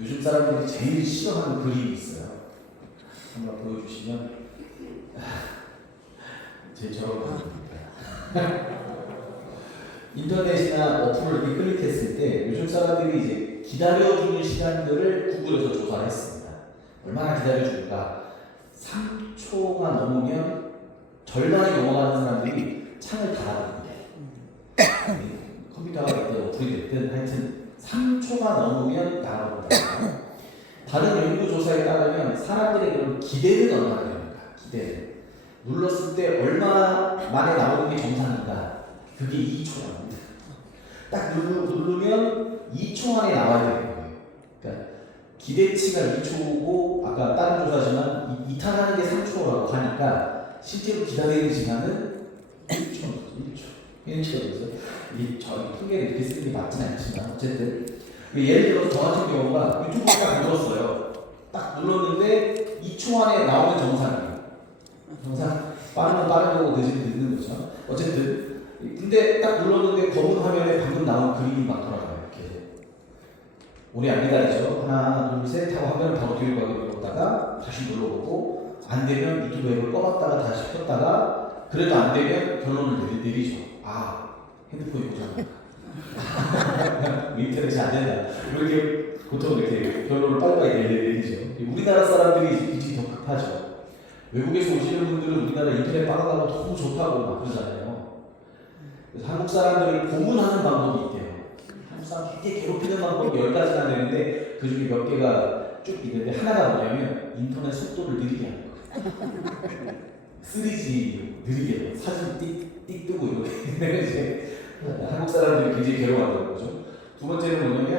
요즘 사람들이 제일 싫어하는 그림이 있어요. 한번 보여주시면 제처럼 보입니다. 인터넷이나 어플을 이렇게 클릭했을 때 요즘 사람들이 이제 기다려주는 시간들을 구글에서 조사를 했습니다. 얼마나 기다려줄까? 3초가 넘으면 절반이 넘어가는 사람들이 창을 닫아버립니다. 컴퓨터가 됐든 어플이 됐든 하여튼 3초가 넘으면 닫아버린다. 다른 연구조사에 따르면 사람들의 그런 기대는 얼마나 됩니까? 기대는. 눌렀을 때 얼마 만에 나오는 게 정상인가? 그게 2초랍니다. 딱 누르면 2초 안에 나와야 되는 거예요. 그러니까 기대치가 2초고 아까 다른 조사지만 이탈하는 게 3초라고 하니까 실제로 기다리는 시간은 1초. 1초였어요. 이게 저희 통계를 이렇게 쓰는 게 맞진 않지만 어쨌든 예를 들어서 저 같은 경우가 유튜브를 딱 눌렀어요. 딱 눌렀는데 2초 안에 나오는 정상이에요. 정상 빠르면 빠르고 늦으면 늦는 거죠. 어쨌든 근데 딱 눌렀는데 검은 화면에 방금 나온 그림이 막 돌아가요. 이렇게 오래 안 기다리죠. 하나 둘 셋 하고 화면을 바로 뒤로 가게 눌렀다가 다시 눌러보고 안 되면 유튜브 앱을 꺼놨다가 다시 켰다가 그래도 안 되면 결론을 내리죠. 아 핸드폰이 고장났다. 인터넷이 안 된다. 이렇게 보통 이렇게 결론을 빨리빨리 내리죠. 우리나라 사람들이 빛이 더 급하죠. 외국에서 오시는 분들은 우리나라 인터넷 빠르다고 너무 좋다고 막 그러잖아요. 그래서 한국 사람들을 고문하는 방법이 있대요. 한국 사람 되게 괴롭히는 방법이 10가지나 되는데 그 중에 몇 개가 쭉 있는데 하나가 뭐냐면 인터넷 속도를 느리게 하는 거예요. 3G 느리게 해요. 사진 띡 뜨고 이렇게 이제 한국 사람들이 굉장히 괴로워하는 거죠. 두 번째는 뭐냐면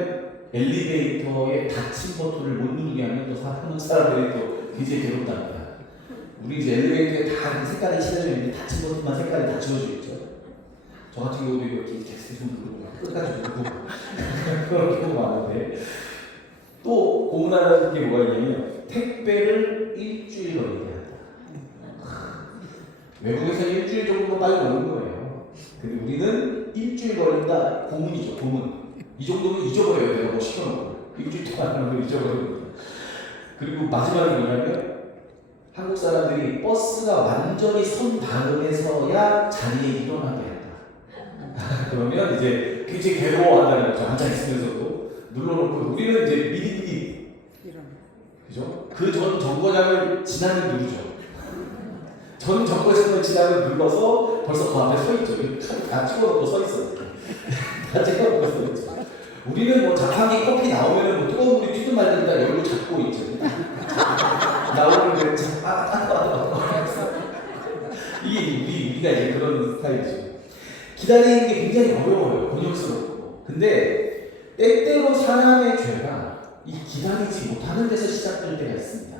엘리베이터의 닫힌 버튼을 못 누르게 하면 또 한국 사람들이 또 굉장히 괴롭답니다. 우리 이제 엘리베이터에 다 색깔이 칠해져 있는데 닫힌 버튼만 색깔이 다 지워져 있죠. 저 같은 경우도 이렇게 계속 누르고 끝까지 누르고 그런 경우가 많은데 또 고문하는 게 뭐가 있냐면 택배를 일주일 걸리게 한다. 외국에서 일주일 정도 빨리 오는 거예요. 근데 우리는 일주일 걸린다. 고문이죠. 고문. 이 정도면 잊어버려요. 내가 뭐 시켜놓고 일주일 동안 하는 걸 잊어버리거든요. 그리고 마지막에 뭐냐면 한국 사람들이 버스가 완전히 선 다음에서야 자리에 일어나게 한다. 그러면 이제 굉장히 괴로워한다는 거죠. 앉아있으면서도 눌러놓고 우리는 이제 미리미리 그죠? 그 전 정거장을 지나면 누르죠. 전 정거장을 지나면 눌러서 벌써 그 앞에 서 있죠. 다 찍어놓고 서 있어요. 다 찍어놓고 서 있죠. 우리는 뭐 자판기 커피 나오면 뭐 뜨거운 물이 튀든 말든 다 열고 잡고 있죠. 나오는데 이게 우리가 이제 그런 스타일이죠. 기다리는 게 굉장히 어려워요. 곤욕스럽고. 근데 때때로 사람의 죄가 이 기다리지 못하는 데서 시작될 때가 있습니다.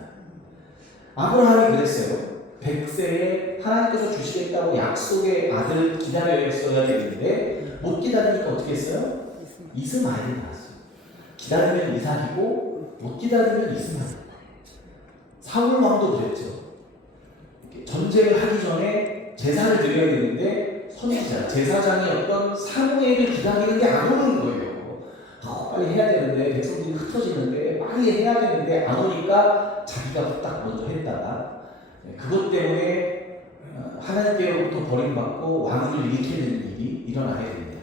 아브라함이 그랬어요. 100세에 하나님께서 주시겠다고 약속의 아들을 기다렸어야 되는데 못 기다리니까 어떻게 했어요? 이스마엘이 나왔어요. 기다리면 이삭이고 못 기다리면 이스마엘. 사울 왕도 그랬죠. 전쟁을 하기 전에 제사를 드려야 되는데 선지자, 제사장이었던 사무엘을 기다리는데 안 오는 거예요. 빨리 해야 되는데 백성들이 흩어지는데 빨리 해야 되는데 안 오니까 자기가 딱 먼저 했다가 그것 때문에 하나님께로부터 버림받고 왕을 잃게 되는 일이 일어나야 됩니다.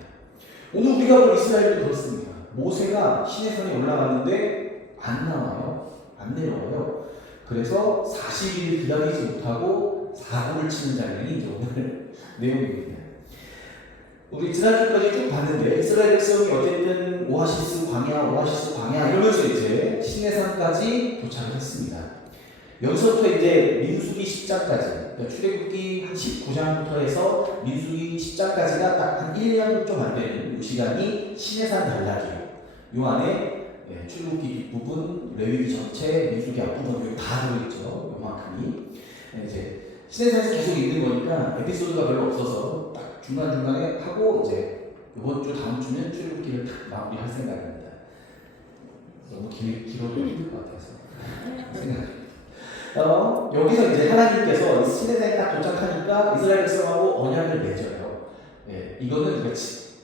오늘 우리가 볼 이스라엘도 그렇습니다. 모세가 시내산에 올라가는데 안 나와요. 안 내려와요. 그래서 40일 기다리지 못하고 사고를 치는 장면이 이제 오늘 내용입니다. 우리 지난주까지 쭉 봤는데 이스라엘 백성이 어쨌든 오아시스 광야 이러면서 이제 시내산까지 도착을 했습니다. 여기서부터 이제 민수기 10장까지 그러니까 출애굽기 한 19장부터 해서 민수기 10장까지가 딱 한 1년 좀 안 되는 이 시간이 시내산 단락이에요. 요 안에 출애굽기 뒷부분, 레위기 전체, 민수기 앞부분 다 들어있죠. 요만큼이 이제 시내산에서 계속 있는 거니까 에피소드가 별로 없어서 딱 중간중간에 하고 이제 이번 주 다음 주는 출애굽기를 딱 마무리할 생각입니다. 너무 길어도 힘들 것 같아서 생각합니다. 여기서 이제 하나님께서 시내산에 딱 도착하니까 이스라엘 백성하고 언약을 맺어요. 이거는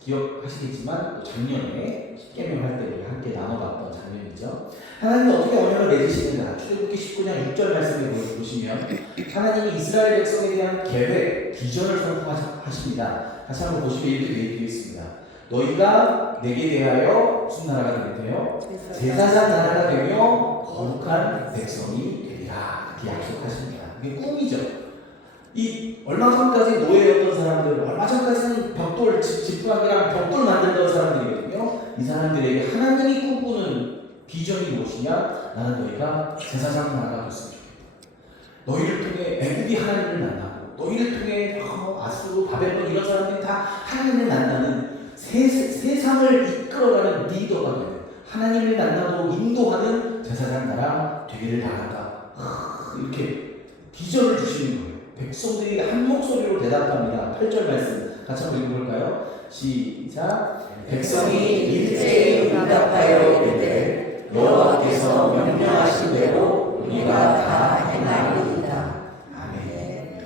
기억하시겠지만 작년에 십계명 할 때 함께 나눠봤던 장면이죠. 하나님은 어떻게 언약을 맺으시는가? 출애굽기 19장 6절 말씀을 보시면 하나님이 이스라엘 백성에 대한 계획, 비전을 선포하십니다. 다시 한번 보시면 이렇게 되어 있습니다. 너희가 내게 대하여 무슨 나라가 되며 제사장 나라가 되며 거룩한 백성이 되리라. 이렇게 약속하십니다. 이게 꿈이죠. 이 얼마 전까지 노예였던 사람들, 얼마 전까지는 벽돌, 지푸라기랑 벽돌 만들던 사람들이거든요. 이 사람들에게 하나님이 꿈꾸는 비전이 무엇이냐? 나는 너희가 제사장 나라가 됐으면 좋겠다. 너희를 통해 애국이 하나님을 만나고, 너희를 통해 아수르, 바벨론 이런 사람들이 다 하나님을 만나는 세상을 이끌어가는 리더가 되는, 하나님을 만나고 인도하는 제사장 나라 되기를 바란다. 이렇게 비전을 주시는 거예요. 백성들이 한 목소리로 대답합니다. 8절 말씀 같이 한번 읽어볼까요? 시작. 백성이 일제히 응답하여 이르되 여호와께서 명령하신 대로 우리가 다 행하리이다. 아멘.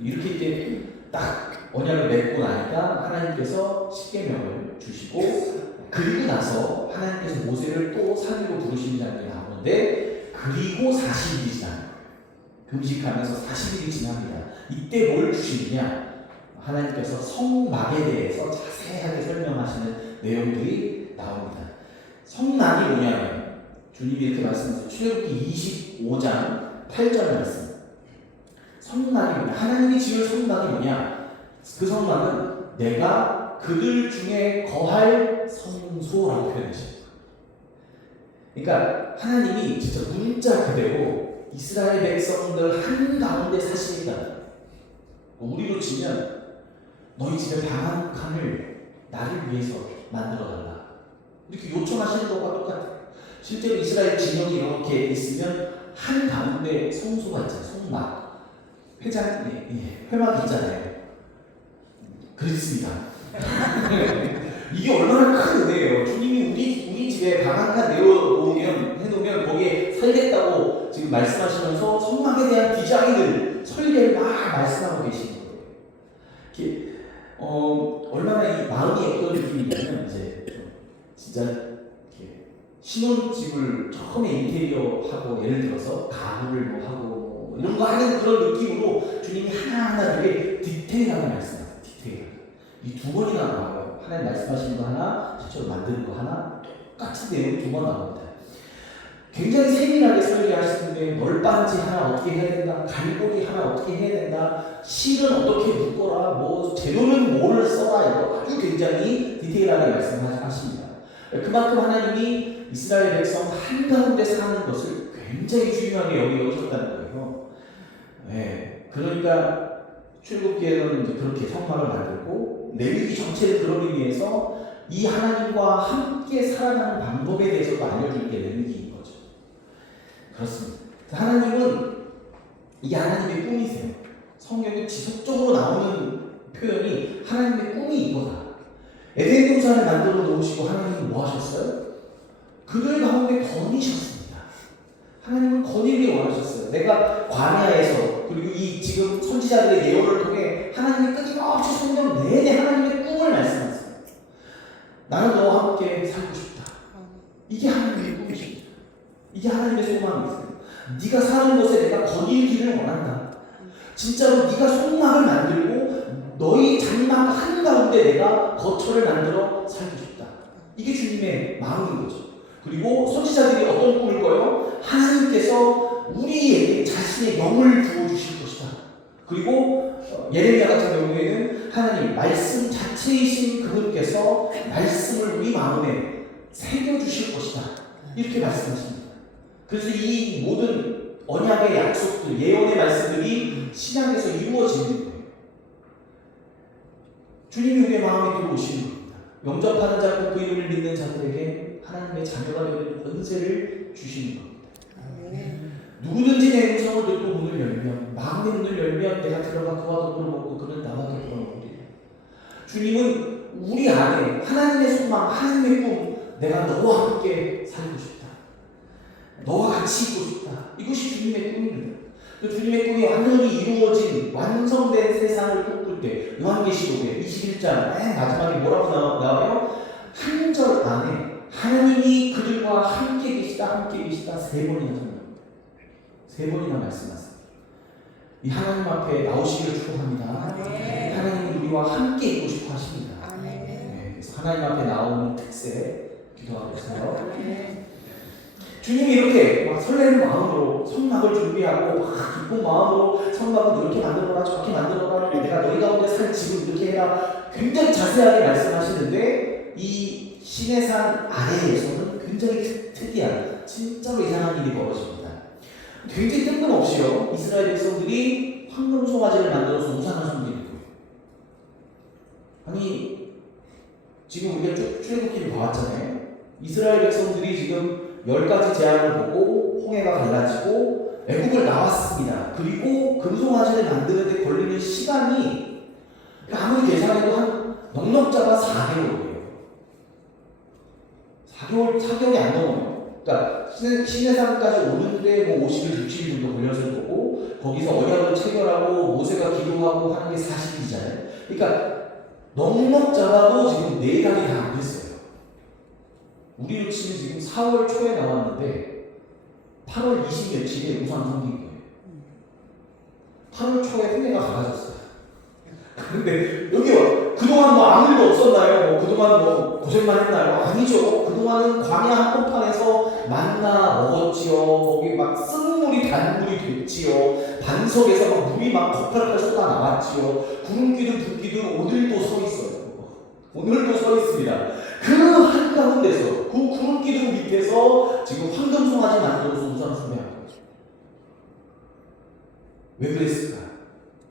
이렇게 이제 딱 언약을 맺고 나니까 하나님께서 십계명을 주시고, 그리고 나서 하나님께서 모세를 또 산으로 부르시는 장면이 나오는데, 그리고 40일이 지납니다. 금식하면서 40일이 지납니다. 이때 뭘 주시느냐? 하나님께서 성막에 대해서 자세하게 설명하시는 내용들이 나옵니다. 성막이 뭐냐면 주님이 이렇게 말씀하세요. 출애굽기 25장 8절 말씀. 성막이 뭐냐? 하나님이 지을 성막이 뭐냐? 그 성막은 내가 그들 중에 거할 성소라고 표현하십니다. 그러니까 하나님이 진짜 문자 그대로 이스라엘 백성들 한가운데 사시니까, 우리로 치면 너희 집에 방 한 칸을 나를 위해서 만들어달라, 이렇게 요청하시는 것과 똑같아요. 실제로 이스라엘 진영이 이렇게 있으면 한가운데 성소가 있잖아요. 성막, 회막 있잖아요. 그렇습니다. 이게 얼마나 큰 은혜예요. 주님이 우리 집에 방 한 칸 해놓으면 거기에 살겠다고 지금 말씀하시면서 성막에 대한 디자인을, 설계를 막 말씀하고 계시는 거예요. 이렇게 얼마나 이 마음이 어떤 느낌이냐면, 이제 진짜 이렇게 신혼집을 처음에 인테리어 하고, 예를 들어서 가구를 뭐 하고 이런 거 하는 그런 느낌으로 주님이 하나하나 되게 디테일하게 말씀하세요. 디테일. 이 두 번이나 나와요. 하나님 말씀하시는 거 하나, 실제로 만드는 거 하나, 똑같은 내용이 두 번 나옵니다. 굉장히 세밀하게 설계하시는데, 널빤지 하나 어떻게 해야 된다, 갈고리 하나 어떻게 해야 된다, 실은 어떻게 묶어라, 뭐 재료는 뭐를 써라, 이거 아주 굉장히 디테일하게 말씀하십니다. 그만큼 하나님이 이스라엘 백성 한가운데 사는 것을 굉장히 중요하게 여기셨다는 거예요. 네, 그러니까 출애굽기에는 이제 그렇게 성막을 만들고, 레위기 전체를 그러기 위해서 이 하나님과 함께 살아가는 방법에 대해서도 알려줄 게 레위기인 거죠. 그렇습니다. 하나님은, 이게 하나님의 꿈이세요. 성경에 지속적으로 나오는 표현이 하나님의 꿈이 이거다. 에덴 동산을 만들어 놓으시고 하나님은 뭐 하셨어요? 그들 가운데 거니셨습니다. 하나님은 거니를 원하셨어요. 내가 광야에서, 그리고 이 지금 선지자들의 예언을 통해 하나님이 끊임없이 성경 내내 하나님의 꿈을 말씀하세요. 나는 너와 함께 살고 싶다. 이게 하나님의 꿈이십니다. 이게 하나님의 소망이세요. 네가 사는 곳에 내가 거닐기를 원한다. 진짜로 네가 성막을 만들고 너희 장막 한가운데 내가 거처를 만들어 살고 싶다. 이게 주님의 마음인 거죠. 그리고 선지자들이 어떤 꿈을 꿔요? 하나님께서 우리에게 자신의 영을 부어주실 것이다. 그리고 예레미야 같은 경우에는 하나님 말씀 자체이신 그분께서 말씀을 우리 마음에 새겨주실 것이다. 이렇게 말씀하십니다. 그래서 이 모든 언약의 약속들, 예언의 말씀들이 신약에서 이루어지는 거예요. 주님이 우리의 마음에 들어오시는 겁니다. 영접하는 자고 그 이름을 믿는 자들에게 하나님의 자녀가 되는 은혜를 주시는 겁니다. 누구든지 내 음성을 듣고 문을 열면, 마음의 문을 열면 내가 들어가 그와 더불어 먹고 그는 나와 더불어 먹으리라. 주님은 우리 안에 하나님의 소망, 하나님의 꿈, 내가 너와 함께 살고 싶다, 너와 같이 있고 싶다, 이것이 주님의 꿈입니다. 주님의 꿈이 완전히 이루어진 완성된 세상을 꿈꿀 때, 요한계시록에 21장 맨 마지막에 뭐라고 나와요? 한 절 안에 하나님이 그들과 함께 계시 계시다, 함께 계시다 세 번이나 설명합니다. 세 번이나 말씀하세요. 이 하나님 앞에 나오시기를 축복합니다. 하나님이 우리와 함께 있고 싶어 하십니다. 네, 그래서 하나님 앞에 나오는 특세 기도하고 있어요. 주님이 이렇게 막 설레는 마음으로 성막을 준비하고 막 기쁜 마음으로 성막을 이렇게 만들어라 저렇게 만들어라 내가 너희 가운데 살 집을 이렇게 해라 굉장히 자세하게 말씀하시는데 이 시내산 아래에서는 굉장히 특이한 진짜로 이상한 일이 벌어집니다. 굉장히 뜬금없이요 이스라엘 백성들이 황금 송아지를 만들어서 우상을 섬기는 거예요. 아니 지금 우리가 출애굽기를 봐왔잖아요. 이스라엘 백성들이 지금 10가지 재앙을 보고 홍해가 갈라지고 애국을 나왔습니다. 그리고 금송아지를 만드는 데 걸리는 시간이 아무리 계산해도 한 넉넉 잡아 4개월이에요. 4개월이 안 넘어요. 그러니까 시내산까지 오는데 뭐 50일, 60일 정도 걸렸을 거고 거기서 언약을 체결하고 모세가 기도하고 하는 게 40일이잖아요. 그러니까 넉넉 잡아도 지금 4달이 다 안 됐어요. 우리로 치면 지금 4월 초에 나왔는데 8월 20 며칠에 우상 섬긴 거예요. 8월 초에 홍해가 갈라졌어요. 근데 여기 그동안 뭐 아무 일도 없었나요? 뭐 그동안 뭐 고생만 했나요? 아니죠. 그동안은 광야 한복판에서 만나 먹었지요. 거기 막 쓴물이 단물이 됐지요. 반석에서 막 물이 막 폭발할 쏟아 나왔지요. 구름기둥 불기둥 오늘도 서 있어요. 오늘도 서 있습니다. 그 한가운데서 그 구름기둥 밑에서 지금 황금송아지 만들어서 우상 숭배하는 거죠. 왜 그랬을까?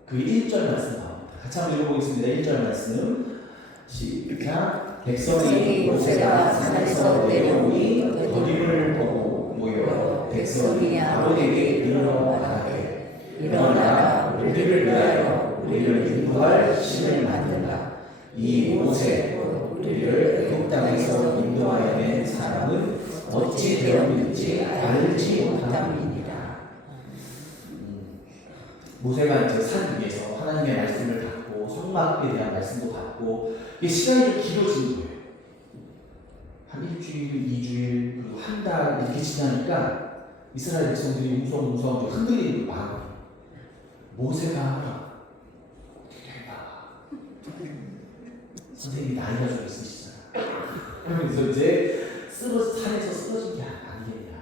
그 1절 말씀 나옵니다. 같이 한번 읽어보겠습니다. 1절 말씀 시작. 백성이 모세가 산에서 내려오니 거림을 보고 모여 백성이 아론에게 이르러 말하되 일어나라 우리를 위하여 우리를 인도할 신을 만들라. 이 모세 우리를 애굽 땅에서 인도하여 낸 사람은 어찌 되었는지 알지 못함이니라. 모세가 이제 산 위에서 하나님의 말씀을 받고 성막에 대한 말씀도 받고 이게 시간이 좀 길어진 거예요. 한 일주일, 2주일, 그리고 한 달 이렇게 지나니까 이스라엘 백성들이 웅성웅성 흔들리는 마음이 모세가 어떻게 될까? 선생님이 나이가 좀 있으시잖아. 그러면서 이제 산에서 쓰러진 게 아니겠냐.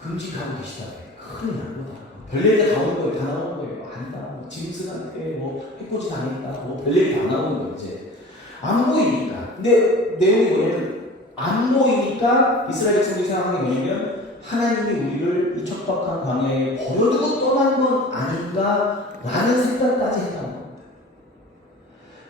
금식하고 계시다며. 큰일 난 거다. 별일이 다 오는 거예요. 다 나오는 거예요. 안다. 짐승한테 뭐 해코지 당했다. 뭐 별일이 다 나오는 거예요. 이제 안 보이니까. 근데 내용이 뭐냐면 안 보이니까 이스라엘 백성들이 생각하는 게 뭐냐면 하나님이 우리를 이 척박한 광야에 버려두고 떠난 건 아닌가 라는 생각까지 했다는 겁니다.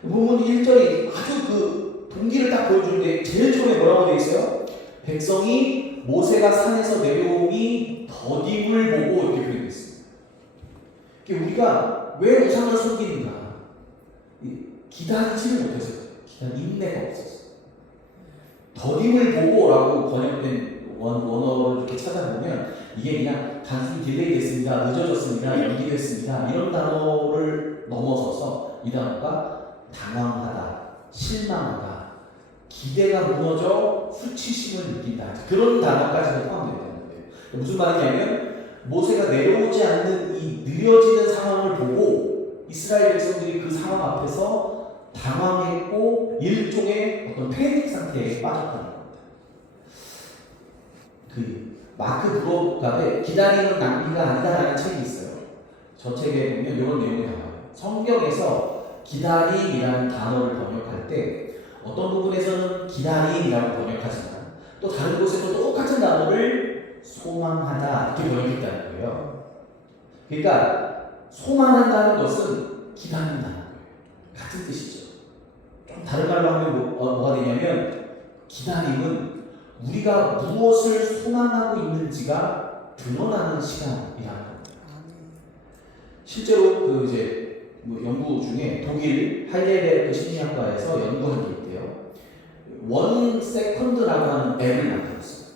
보면 1절이 아주 그 동기를 딱 보여주는데 제일 처음에 뭐라고 되어 있어요? 백성이 모세가 산에서 내려오니 더딤을 보고 이렇게 표현되어 있습니다. 우리가 왜 우상을 섬기는가? 기다리지를 못해서 기다릴 인내가 없었어요. 더딤을 보고라고 번역된 원어를 이렇게 찾아보면 이게 그냥 단순히 딜레이 됐습니다, 늦어졌습니다, 연기됐습니다 이런 단어를 넘어서서 이 단어가 당황하다, 실망하다, 기대가 무너져 수치심을 느낀다 그런 단어까지도 포함된다는 거예요. 무슨 말이냐면 모세가 내려오지 않는 이 느려지는 상황을 보고 이스라엘 백성들이 그 상황 앞에서 당황했고 일종의 어떤 패닉 상태에 빠졌다는 겁니다. 그 마크 브로갑의 기다림은 낭비가 아니다라는 책이 있어요. 저 책에 보면 이런 내용이 나와요. 성경에서 기다림이라는 단어를 번역할 때 어떤 부분에서는 기다림이라고 번역하지만 또 다른 곳에서 똑같은 단어를 소망하다 이렇게 번역했다는 거예요. 그러니까 소망한다는 것은 기다린다는 거예요. 같은 뜻이죠. 좀 다른 말로 하면 뭐가 되냐면 기다림은 우리가 무엇을 소망하고 있는지가 드러나는 시간이라는 겁니다. 실제로 그 이제 연구 중에 독일 하이델베르크 심리학과에서 연구한 게 있대요. 원 세컨드라고 하는 앱을 만들었어요.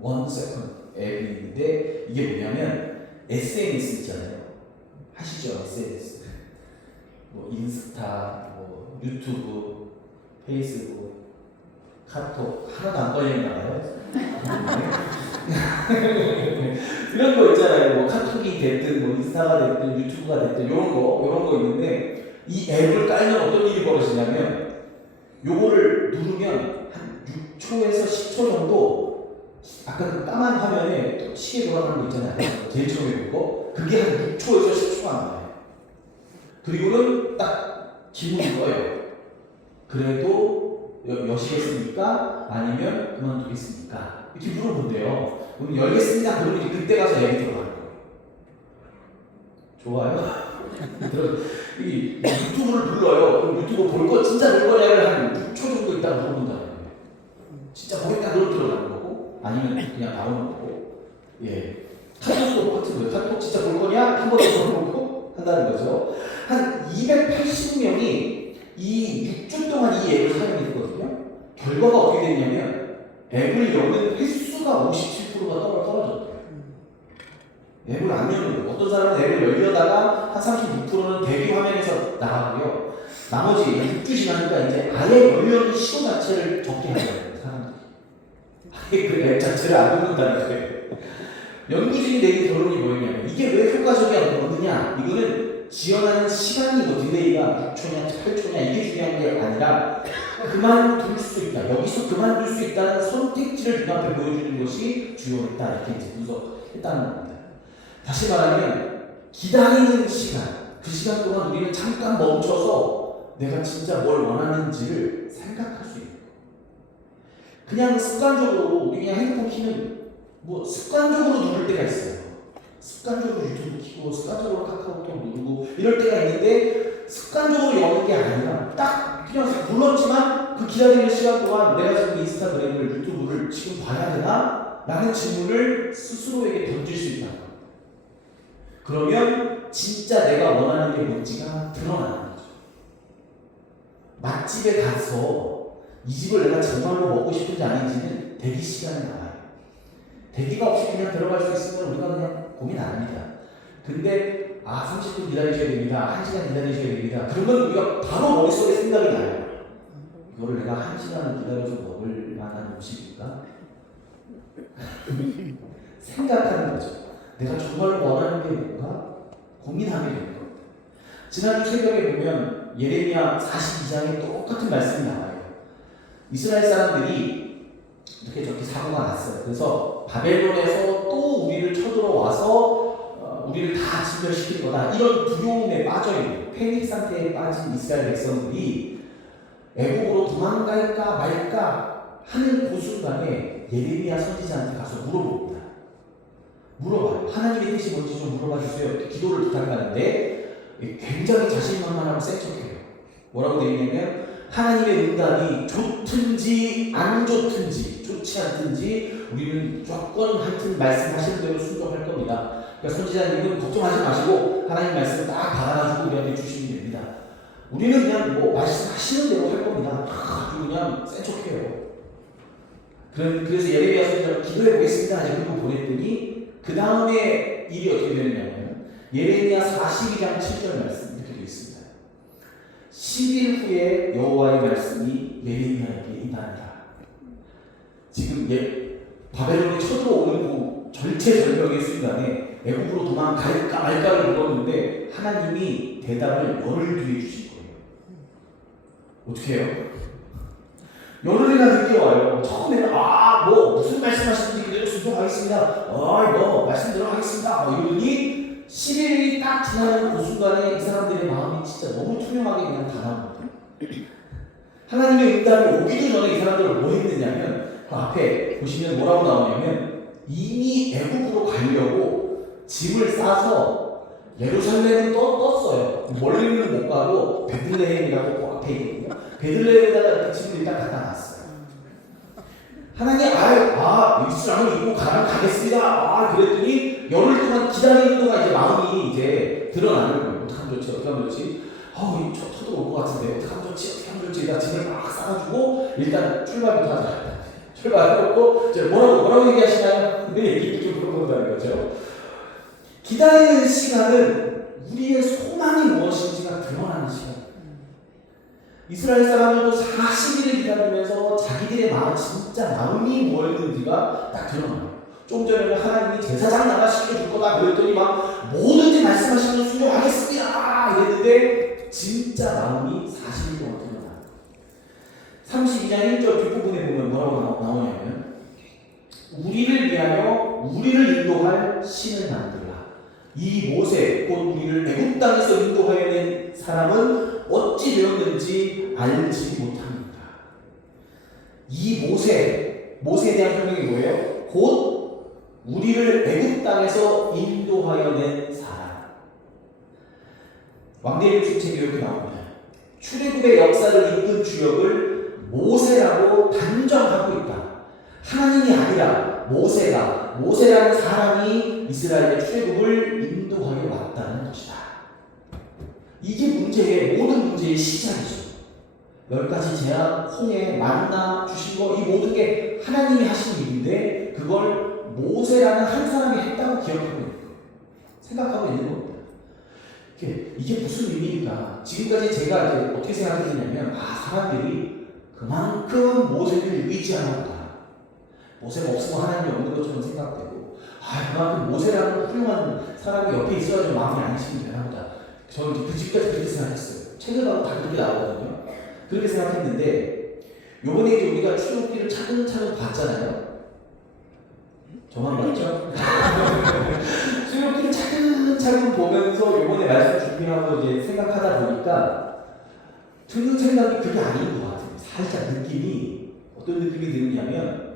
원 세컨드 앱인데 이게 뭐냐면 SNS 있잖아요. 하시죠 SNS. 뭐 인스타, 뭐 유튜브, 페이스북, 카톡 하나도 안 걸리나 봐요. 이런 거 있잖아요. 뭐 카톡이 됐든 뭐 인스타가 됐든 유튜브가 됐든 이런 거 있는데 이 앱을 깔면 어떤 일이 벌어지냐면 요거를 누르면 한 6초에서 10초 정도 아까 그 까만 화면에 시계 돌아가는 거 있잖아요. 제일 처음에 그거 그게 한 6초에서 10초가 나와요. 그리고는 딱 질문이 거예요. 그래도 여시겠습니까? 아니면 그만두겠습니까? 이렇게 물어본대요. 그럼 열겠습니다. 그러면 이제 그때 가서 얘기 들어가는 거예요. 좋아요? 이 유튜브를 불러요. 그럼 유튜브 볼 거 진짜 볼 거냐를 한 6초 정도 있다가 물어본다는 거예요. 진짜 보겠다 그걸 들어가는 거고 아니면 그냥 나오는 거고. 예. 카톡도 똑같은 거예요. 카톡 진짜 볼 거냐? 한 번 더 물어보고 한다는 거죠. 한 280명이 이 6주 동안 이 앱을 사용했거든요. 결과가 어떻게 됐냐면 앱을 여는 횟수가 57%가 떨어졌대요. 앱을 안 여는 거예요. 어떤 사람은 앱을 열려다가 한 36%는 대기 화면에서 나가고요. 나머지 6주 지나니까 이제 아예 열려는 시도 자체를 적게 하더라고요. 사람들이. 아예 그 앱 자체를 안 누른다는 거예요. 연구진이 내린 결론이 뭐였냐면 이게 왜 효과적이 없느냐. 이거는 지연하는 시간이 뭐 딜레이가 6초냐 8초냐 이게 중요한 게 아니라 그만둘 수 있다. 여기서 그만둘 수 있다는 선택지를 눈앞에 보여주는 것이 주요했다. 이렇게 이제 분석했다는 겁니다. 다시 말하면 기다리는 시간, 그 시간 동안 우리는 잠깐 멈춰서 내가 진짜 뭘 원하는지를 생각할 수 있는 거예요. 그냥 습관적으로 우리 그냥 핸드폰 키면 뭐 습관적으로 누를 때가 있어요. 습관적으로 유튜브 키고 습관적으로 카카오톡 누르고 이럴 때가 있는데 습관적으로 여는 게 아니라 딱 그냥 눌렀지만 그 기다리는 시간 동안 내가 지금 인스타그램을 유튜브를 지금 봐야 되나? 라는 질문을 스스로에게 던질 수 있다는 겁니다. 그러면 진짜 내가 원하는 게 뭔지가 드러나는 거죠. 맛집에 가서 이 집을 내가 정말로 먹고 싶은지 아닌지는 대기 시간이 나와요. 대기가 없이 그냥 들어갈 수 있으면 우리가 그냥 고민 안 합니다. 근데 30분 기다리셔야 됩니다. 1시간 기다리셔야 됩니다. 그러면 우리가 바로 머릿속에 생각이 나요. 이거를 내가 1시간을 기다려서 먹을 만한 음식인가? 생각하는 거죠. 내가 정말 원하는 게 뭔가 고민하게 되는 겁니다. 지난주 새벽에 보면 예레미야 42장에 똑같은 말씀이 나와요. 이스라엘 사람들이 이렇게 저렇게 사고가 났어요. 그래서 바벨론에서 또 우리를 쳐들어와서 우리를 다 진멸시킬 거다. 이런 두려움에 빠져있는 패닉 상태에 빠진 이스라엘 백성들이 애국으로 도망갈까 말까 하는 그 순간에 예레미야 선지자한테 가서 물어봅니다. 물어봐요. 하나님의 뜻이 뭔지 좀 물어봐 주세요. 이렇게 기도를 부탁하는데 굉장히 자신만만하고 센 척해요. 뭐라고 되어 있냐면 하나님의 응답이 좋든지 안 좋든지 좋지 않든지 우리는 무조건 하여튼 말씀하시는 대로 순종할 겁니다. 그러니까 선지자님은 걱정하지 마시고 하나님 말씀을 딱 받아가지고 우리한테 주시면 됩니다. 우리는 그냥 뭐 말씀하시는 대로 할 겁니다. 아주 그냥 센 척해요. 그래서 예레미야 선지자가 기도해 보겠습니다. 그리고 보냈더니 그 다음에 일이 어떻게 되느냐면 예레미야 42장 7절 말씀 이렇게 되어 있습니다. 10일 후에 여호와의 말씀이 예레미야에게 임하니라. 지금 바벨론이 쳐들어오는 그 절체절명의 순간에 애국으로 도망갈까 말까를 물었는데 하나님이 대답을 열흘 뒤에 주신 거예요. 어떻게 해요? 열흘이나 늦게 와요. 처음에는 뭐 무슨 말씀하시는지 그대로 순종하겠습니다. 뭐 말씀 들어가겠습니다. 이러더니 10일이 딱 지나는 그 순간에 이 사람들의 마음이 진짜 너무 투명하게 그냥 다 나옵니다. 하나님의 응답이 오기도 전에 이 사람들은 뭐 했느냐면 그 앞에 보시면 뭐라고 나오냐면 이미 애국으로 가려고 짐을 싸서 예루살렘은 떴어요. 멀리는 못 가고 베들레헴이라고 그 앞에 있거든요. 베들레헴에다가 짐을 일단 갖다 놨어요. 하나님 이스라엘을 입고 가겠습니다. 그랬더니 열흘 동안 기다리는 동안 이제 마음이 이제 드러나는 거예요. 어떻게 하면 좋지? 어떻게 하면 좋지? 쳐들어올 것 같은데 어떻게 하면 좋지? 어떻게 하면 좋지? 나 짐을 막 싸가지고 일단 출발부터 하자. 출발해놓고 이제 뭐라고 얘기하시나요? 근데 얘기 좀 물어본다는 거죠. 기다리는 시간은 우리의 소망이 무엇인지가 드러나는 시간. 이스라엘 사람들도 40일을 기다리면서 자기들의 마음, 진짜 마음이 뭐였는지가 딱 드러나요. 좀 전에 하나님이 제사장 나가시켜 줄 거다 그랬더니 막 뭐든지 말씀하시면 순종하겠습니다 이랬는데 진짜 마음이 40일 동안 드러나요. 32장 1절 뒷부분에 보면 뭐라고 나오냐면 우리를 위하여 우리를 인도할 신을 만들라. 이 모세 곧 우리를 애굽 땅에서 인도하여 낸 사람은 어찌 되었는지 알지 못합니다. 이 모세에 대한 설명이 뭐예요? 곧 우리를 애굽 땅에서 인도하여 낸 사람. 왕대일 주책이 이렇게 나옵니다. 출애굽의 역사를 이끈 주역을 모세라고 단정하고 있다. 하나님이 아니라 모세라는 사람이 이스라엘의 출애굽을 인도하여 왔다는 것이다. 이게 모든 문제의 시작이죠. 10가지 재앙, 홍해, 만나 주신 거, 이 모든 게 하나님이 하신 일인데 그걸 모세라는 한 사람이 했다고 기억하고 있는 거예요. 생각하고 있는 겁니다. 이게 무슨 의미일까? 지금까지 제가 이제 어떻게 생각했냐면 사람들이 그만큼 모세를 의지하나 보다. 모세가 없으면 하나님이 없는 것처럼 생각되고 그만큼 모세라는 훌륭한 사람이 옆에 있어야지 마음이 안심이 되나 보다. 저는 그 집까지 그렇게 생각했어요. 책을 봐도 다 그렇게 나오거든요. 그렇게 생각했는데 요번에 이제 우리가 출애굽기를 차근차근 봤잖아요. 저만 봤죠? 출애굽기를 차근차근 보면서 요번에 말씀 준비하고 이제 생각하다 보니까 드는 생각이 그게 아닌 것 같아요. 살짝 느낌이 어떤 느낌이 드느냐면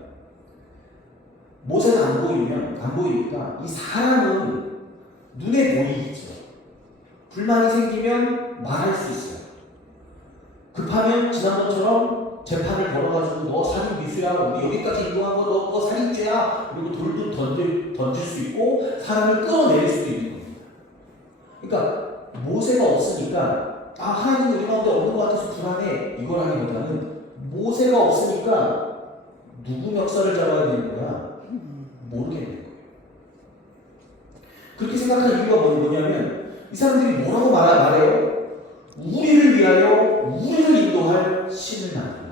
모세가 안 보이니까 이 사람은 눈에 보이겠죠. 불만이 생기면 말할 수 있어요. 급하면 지난번처럼 재판을 걸어가지고 너 살인 미수야, 우리 여기까지 이동한 거 너 살인죄야, 그리고 돌도 던질 수 있고 사람을 끌어내릴 수도 있는 겁니다. 그러니까 모세가 없으니까 하나님 우리 가운데 없는 것 같아서 불안해 이거라기보다는 모세가 없으니까 누구 역사를 잡아야 되는 거야? 모르겠는 거예요. 그렇게 생각할 이유가 뭐냐면 이 사람들이 뭐라고 말해요? 우리를 위하여 우리를 인도할 신을 만들라.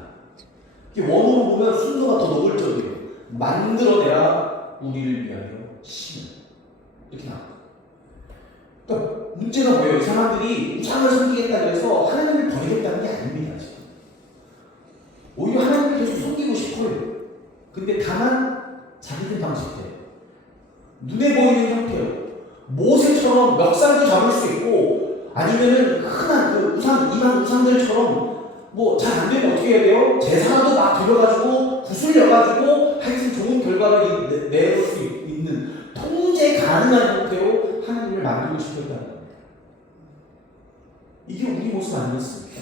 원어로 보면 순서가 더 노골적이에요. 만들어내라 우리를 위하여 신을. 이렇게 나와요. 그러니까 문제가 뭐예요? 이 사람들이 우상을 섬기겠다 그래서 하나님을 버리겠다는 게 아닙니다. 지금. 오히려 하나님을 계속 섬기고 싶어요. 근데 다만 자기들 방식대로 눈에 보이는 형태로 모세처럼 멱살도 잡을 수 있고 아니면은 흔한 그 이방 우상들처럼 뭐 잘 안 되면 어떻게 해야 돼요? 제사도 막 들여가지고 구슬려가지고 하여튼 좋은 결과를 내놓을 수 있는 통제 가능한 형태로 하나님을 만들고 싶어 했다는 겁니다. 이게 우리 모습 아니겠습니까?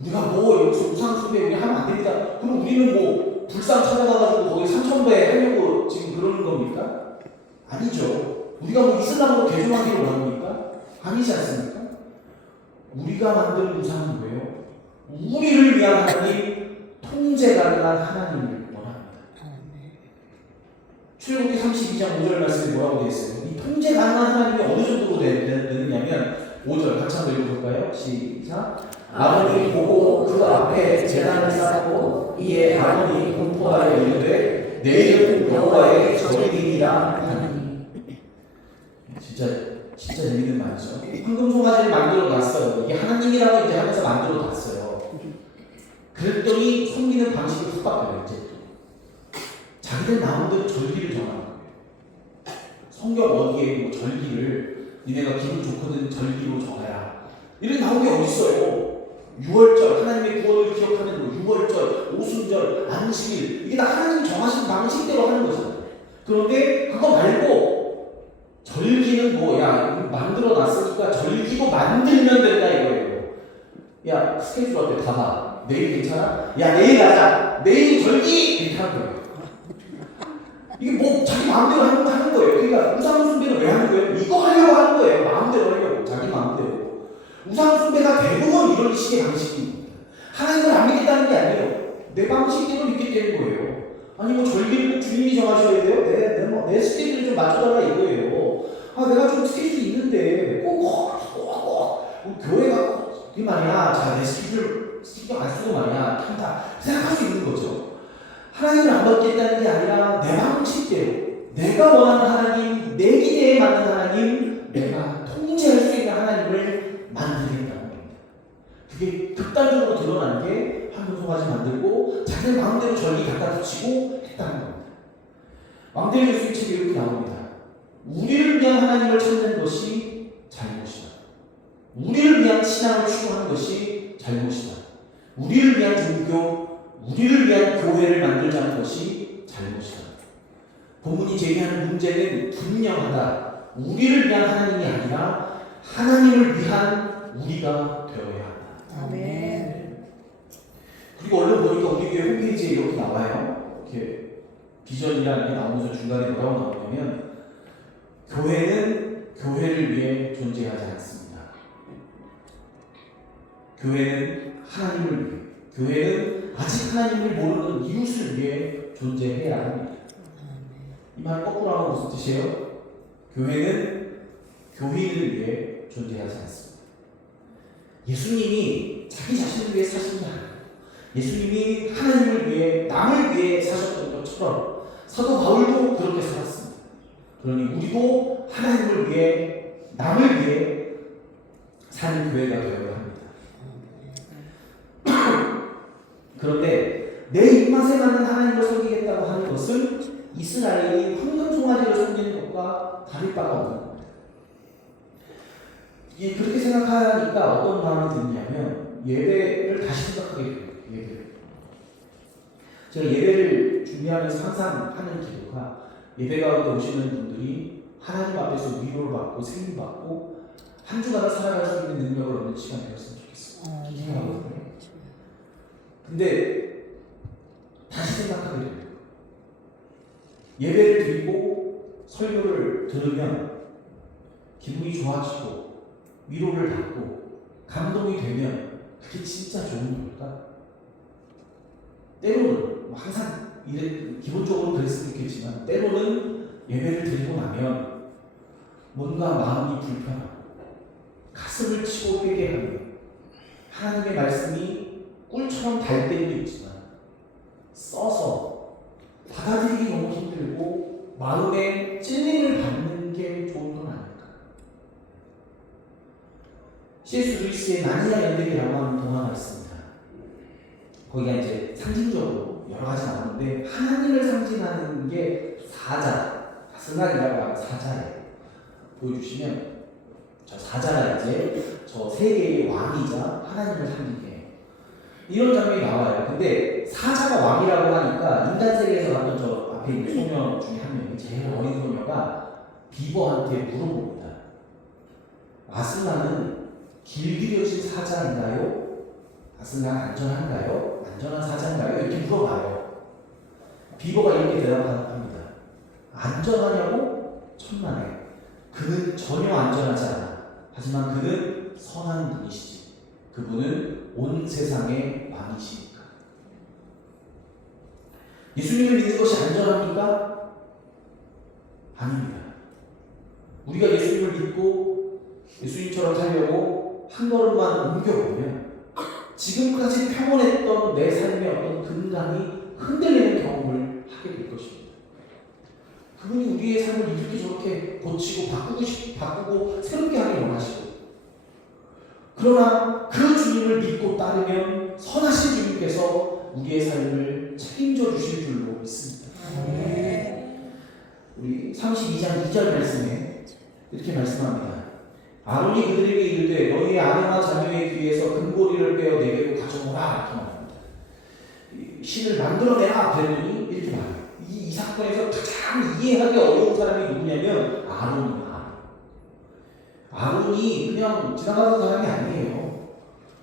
우리가 여기서 우상 숭배 우리 하면 안 됩니다. 그럼 우리는 불상 찾아가가지고 거기 3,000배 하려고 지금 그러는 겁니까? 아니죠. 우리가 이슬람으로 개종하기를 원합니까? 아니지 않습니까? 우리가 만든 우상은 뭐예요? 우리를 위한 하나님, 통제 가능한 하나님을 원합니다. 출애굽기 32장 5절 말씀에 뭐라고 되어 있어요? 이 통제 가능한 하나님이 어느 정도로 되느냐면 5절 같이 한번 읽어볼까요? 시작. 아론이 보고 그 앞에 제단을 쌓고 이에 아론이 공포하여 이르되 내일은 여호와의 절기니라 하나니. 진짜 재밌는 말이죠. 황금 송아지를 만들어 놨어요. 이게 하나님이라고 이제 하면서 만들어 놨어요. 그랬더니 섬기는 방식이 확 바뀌어요. 이제 또 자기들 마음대로 절기를 정하는 거예요. 성경 어디에 절기를 니네가 기분 좋거든 절기로 정해라. 이런 나온 게 어디 있어요? 6월절 하나님의 구원을 기억하는 6월절, 오순절, 안식일 이게 다 하나님 정하신 방식대로 하는 거잖아요. 그런데 그거 말고 절기는 만들어 놨으니까 절기도 만들면 된다 이거예요. 야 스케줄 어때? 가봐. 내일 괜찮아? 야 내일 가자. 내일 절기! 이렇게 하는 거예요. 이게 자기 마음대로 하는 거예요. 그러니까 우상 숭배는 왜 하는 거예요? 이거 하려고 하는 거예요. 마음대로 하려고. 자기 마음대로. 우상 숭배가 대부분 이런 식의 방식입니다. 하나님을 안 믿겠다는 게 아니에요. 내 방식대로 믿게 되는 거예요. 아니 절기를 주님이 정하셔야 돼요? 내 스케줄을 좀 맞춰달라 이거예요. 내가 좀 스케줄이 있는데 꼭 교회가 이 말이야. 자, 내 스케줄을 안 받겠다는 게 아니라 내 방식대로 내가 원하는 하나님, 내 기대에 맞는 하나님, 내가 통제할 수 있는 하나님을 만들겠다는 겁니다. 그게 극단적으로 드러난 게 황금송아지 만들고 자기 마음대로 전리 갖다 붙이고 했다는 겁니다. 왕대의 예수님 책에 이렇게 나옵니다. 우리를 위한 하나님을 찾는 것이 잘못이다. 우리를 위한 신앙을 추구하는 것이 잘못이다. 우리를 위한 종교, 우리를 위한 교회를 만들자는 것이 잘못이다. 본문이 제기하는 문제는 분명하다. 우리를 위한 하나님이 아니라 하나님을 위한 우리가 되어야 한다. 아멘. 그리고 얼른 보니까 우리 교회 홈페이지에 이렇게 나와요. 이렇게 비전이라는 게 나오면서 중간에 뭐라고 나오냐면 교회는 교회를 위해 존재하지 않습니다. 교회는 하나님을 위해, 교회는 아직 하나님을 모르는 이웃을 위해 존재해야 합니다. 이 말 거꾸로 하면 무슨 뜻이에요? 교회는 교인을 위해 존재하지 않습니다. 예수님이 자기 자신을 위해 사신 게 아니에요. 예수님이 하나님을 위해, 남을 위해 사셨던 것처럼 사도 바울도 그렇게 살았습니다. 그러니 우리도 하나님을 위해, 남을 위해 사는 교회가 되어야 합니다. 그런데 내 입맛에 맞는 하나님을 섬기겠다고 하는 것은 이스라엘이 황금송아지를 섬기는 것과 다를 바가 없는 겁니다. 그렇게 생각하니까 어떤 마음이 드냐면 예배를 다시 생각하게 돼요. 제가 예배를 준비하면서 항상 하는 기도가 예배 가운데 오시는 분들이 하나님 앞에서 위로를 받고 생명 받고 한 주간을 살아갈 수 있는 능력을 얻는 시간이 되었으면 좋겠어요. 기도하거든요. 근데 다시 생각하게 돼요. 예배를 드리고 설교를 들으면 기분이 좋아지고 위로를 받고 감동이 되면 그게 진짜 좋은 걸까? 때로는 항상 기본적으로 그랬을 수 있겠지만 때로는 예배를 드리고 나면 뭔가 마음이 불편하고 가슴을 치고 회개하며 하나님의 말씀이 꿀처럼 달 때도 있지만 써서 받아들이기 너무 힘들고 마음에 찔림을 받는 게 좋은 건 아닐까? C.S. 루이스의 나니아 연대기라고 하는 동화가 있습니다. 거기가 이제 상징적으로 여러 가지 나오는데 하나님을 상징하는 게 사자, 가스날이라고 하는 사자예요. 보여주시면 저 사자가 이제 저 세계의 왕이자 하나님을 상징해요. 이런 장면이 나와요. 근데 사자가 왕이라고 하니까 인간 세계에서 봤던 저 앞에 있는 소녀 중에 한 명이 제일 어린 소녀가 비버한테 물어봅니다. 아스나는 길들여진 사자인가요? 아스나는 안전한가요? 안전한 사자인가요? 이렇게 물어봐요. 비버가 이렇게 대답합니다. 안전하냐고? 천만에. 그는 전혀 안전하지 않아. 하지만 그는 선한 분이시지. 그분은 온 세상의 왕이시니까. 예수님을 믿는 것이 안전합니까? 아닙니다. 우리가 예수님을 믿고 예수님처럼 살려고 한 걸음만 옮겨보면 지금까지 평온했던 내 삶의 어떤 근간이 흔들리는 경험을 하게 될 것입니다. 그분이 우리의 삶을 이렇게 저렇게 고치고 바꾸고 새롭게 하길 원하시고, 그러나 그 주님을 믿고 따르면 선하신 주님께서 우리의 삶을 책임져 주실 줄로 믿습니다. 우리 32장 2절 말씀에 이렇게 말씀합니다. 아론이 그들에게 이르되 너희의 아내와 자녀의 귀에서 금고리를 빼어 내게로 가져오라 이렇게 말합니다. 신을 만들어내라 그랬더니 이렇게 말해요. 이 사건에서 가장 이해하기 어려운 사람이 누구냐면 아론입니다. 아론이 그냥 지나가는 사람이 아니에요.